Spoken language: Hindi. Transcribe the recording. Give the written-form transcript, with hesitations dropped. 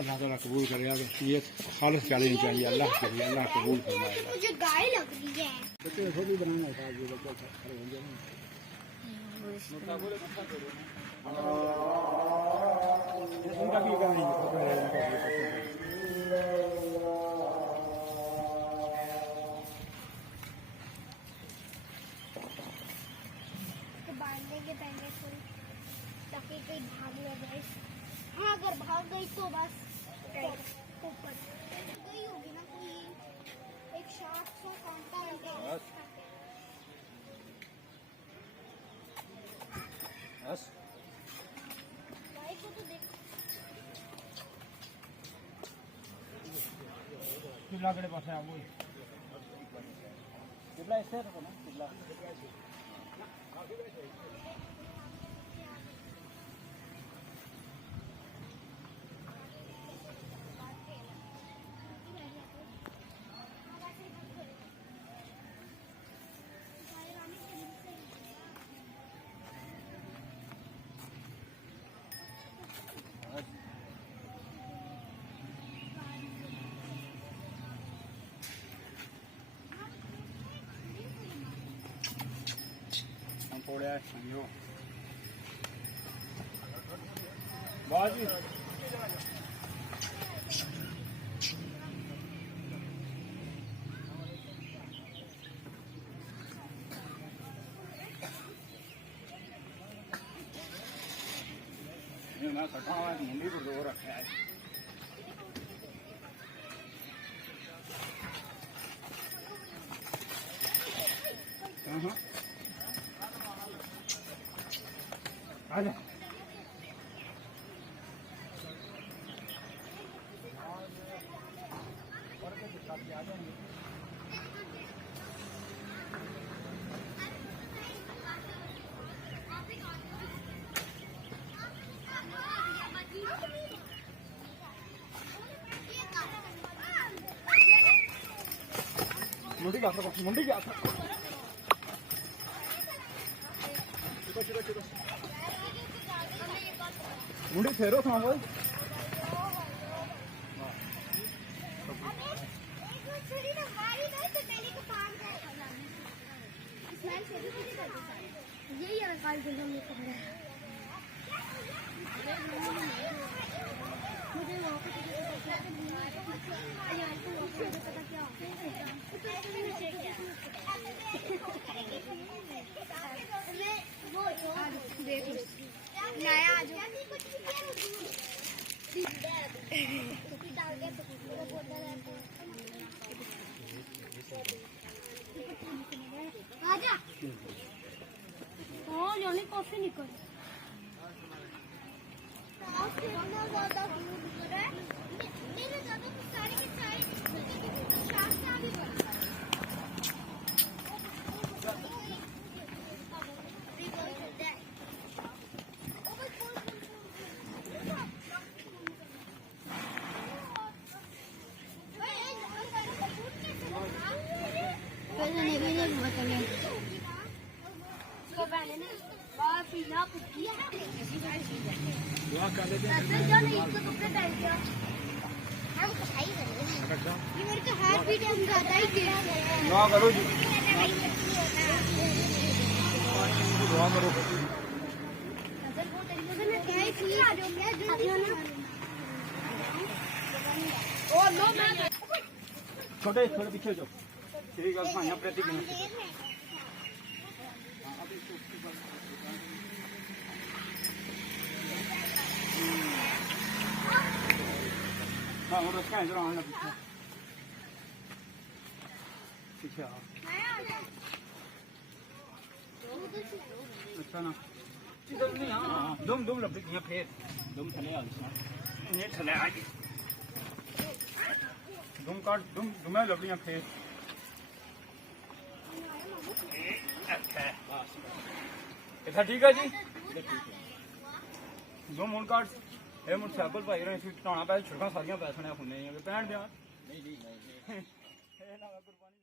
अल्लाह ताला कबूल करेगा। ये खालिस चैलेंज चाहिए, अल्लाह के लिए, अल्लाह कबूल फरमाएगा। मुझे गाय लग रही है। बच्चे थोड़ी बनाना होता है, ये बच्चे खड़े होंगे ना। उनका भी करनी है। बांधेंगे पहले कोई ताकि कोई भाग न जाए। हाँ, अगर भाग गई तो बस ऊपर गई होगी ना कोई एक शार्क सा कांटा लगा। बस गाय को तो देख किला के पास है वो किला ऐसे है ना किला पड़े बाजी मैं सटा हुआ मुंडी को दो रखा है। आजा मुंडी क्या मुंडी क्या मुंडी फेरो सांभो यही काल जिला में पकड़ा है। मुझे वहाँ पे पता क्या देख नया आ जाओ आजा। हाँ जाने कॉफी निकल दुआ कर लेते हैं। ये मेरे तो हाथ भी डर जाता है। दुआ करो जी, दुआ करो। छोटे थोड़े पीछे जाओ। ठीक है भाई प्रति हाँ और उसका इधर आना पीछे पीछे आओ। अच्छा ना दुम दुम लपटी यहाँ फिर दुम चले आ ये चले आ दुम काट दुम दुमे लपड़ियाँ फिर अच्छा ठीक है जी दो मूल काट ਇਹ ਮੋਟਰਸਾਈਕਲ ਭਾਈ ਰਹੇ ਸੀ ਟਾਣਾ ਪੈ ਛੜਕਾਂ ਸਾਰੀਆਂ ਪੈਸਣੇ ਹੁੰਨੇ ਆ ਪੈਣ ਦਿਆਂ ਨਹੀਂ ਇਹ ਨਾ ਕੁਰਬਾਨੀ